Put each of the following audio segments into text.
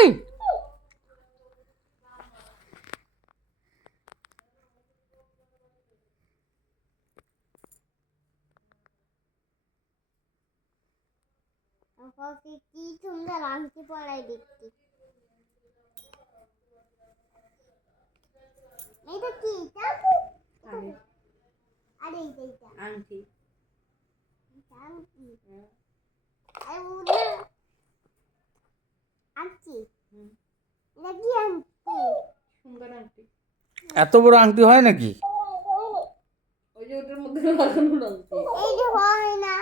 এই কি সুন্দর আংটি পরাই দেখতে। এটা কি? আরে এইটা আংটি। আংটি। আরে ওটা আংটি। এটা কি আংটি? সুন্দর আংটি। এত বড় আংটি হয় নাকি? ওই যে ওটার মধ্যে লাগানো আংটি। এই যে হয় না।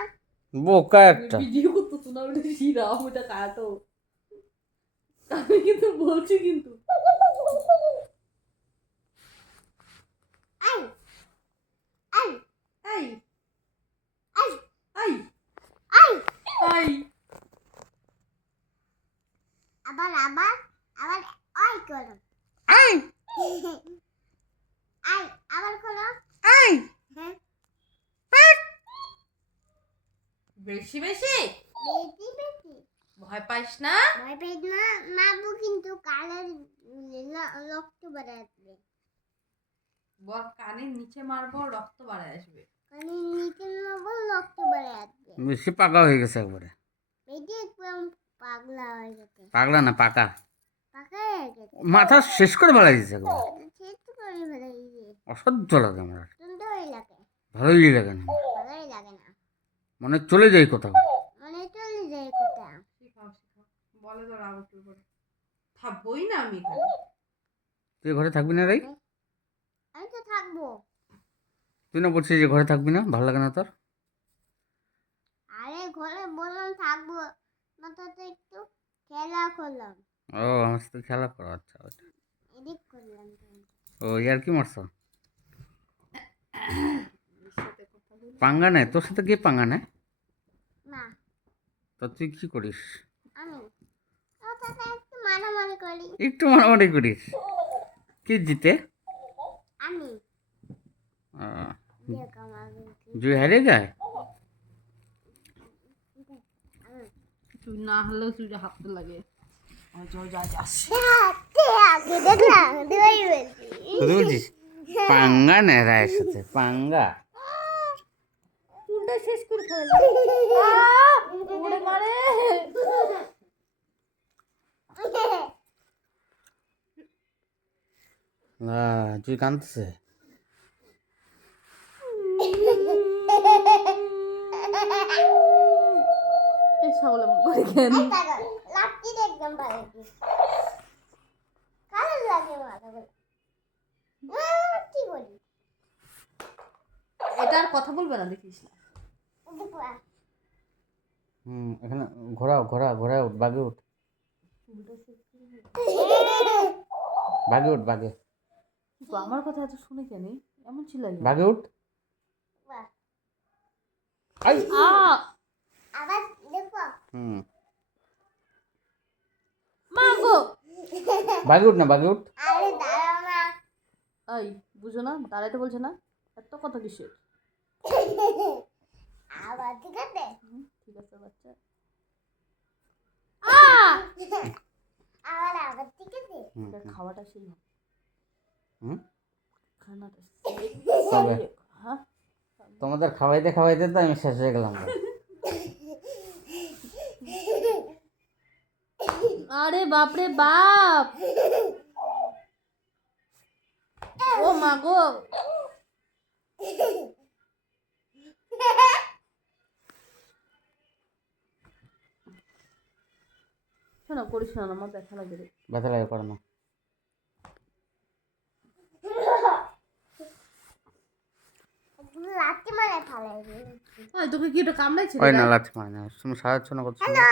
বোকা একটা। ভিডিও করতেছো না, ওটা শিরাম, ওটা কাটো। আমি কিন্তু বলছি কিন্তু। I I I I I I I আবার আবার আবার আই করো। এই আই আবার করো। এই হ্যাঁ বেশি বেশি বেশি বেশি ভয় পাইস না। ভয় পেয়ে না মারবো কিন্তু কালের রক্ত বেড়ে আসবে। বল কানের নিচে মারবো, রক্ত বাড়ায় আসবে। কানের নিচে মারবো রক্ত বেড়ে আসবে। বেশি পাকা হয়ে গেছে একবারে। বেশি একদম পাগলা হয়ে গেছে। পাগলা না পাকা। পাকা হয়ে গেছে। মাথা শেষ করে ফেলাই দিচ্ছে একবার। শেষ করে ফেলে দিয়েছে। অসহ্য লাগে আমার। সুন্দরই লাগে। ভালোই লাগে না, ভালোই লাগে না। মনে চলে যাই কোথাও। মনে চলে যায় কোথাও। শিখাও শিখাও, বলে তো রাগ উঠে পড়ে। থাকবোই না আমি এখানে। তুই ঘরে থাকবি না রে? আমি তো থাকবো। তুই না বলছিস যে ঘরে থাকবি না, ভালো লাগে না তোর? আরে ঘরে বললাম থাকবো না, তো একটু খেলা করলাম। ও আমার সাথে খেলা করো, আচ্ছা আচ্ছা। এদিক করলাম। ও ইয়ার কি মারছো? সাথে কথা বলি। পাঙ্গা নেয় তোর সাথে, কে পাঙ্গা নেয়? না তা তুই কি করিস? আমি ওর সাথে একটু মারামারি করি। একটু মারামারি করিস? কে জিতে? আমি আহ, দেখ আমার জুই হারিয়ে যায়? তুই না হলেও তুই হাঁটতে লাগে। জয় জয় আসছে। আগে দেখলাম দুই বলছি। তুই বলছিস পাঙ্গা নেয় রায়ের সাথে, পাঙ্গা। চুলটা শেষ করে ফেল। ওরে মারে। তুই কাঁদতেছে? এই ছাগল এমন করে কেন? লাঠি একদম ভালো কালো লাগে মাথাগুলো। কি বলি এটা আর কথা বলবে না, দেখিস না। এখানে ঘোরাও ঘোরা ঘোরা উঠ, বাগে উঠ, বাগে উঠ, বাগে আমার কথা এত শুনে কেন এমন ছিল? বাগে উঠ। আই আবার দেখো মা গো। বাগে উঠ না, বাগে উঠ। আরে দাঁড়াও না। এই বুঝো না, দাঁড়াইতে বলছে না, এত কথা কিসের? আবার ঠিক আছে। ঠিক আছে বাচ্চা। আবার আবার ঠিক আছে। এটা খাওয়াটা সেই হবে। হুম? খানাটা তবে হ্যাঁ তোমাদের খাওয়াইতে খাওয়াইতে তো আমি শেষ হয়ে গেলাম। আরে বাপরে বাপ, ও মা গো। শোনা করিস না, আমার ব্যথা লাগে রে। ব্যথা লাগে, করো না। লাঠি মারে ফালাই। তোকে কি এটা কামড়াইছিল? ওই না লাথি মারে না, তুমি সাহায্য না করছো। হ্যালো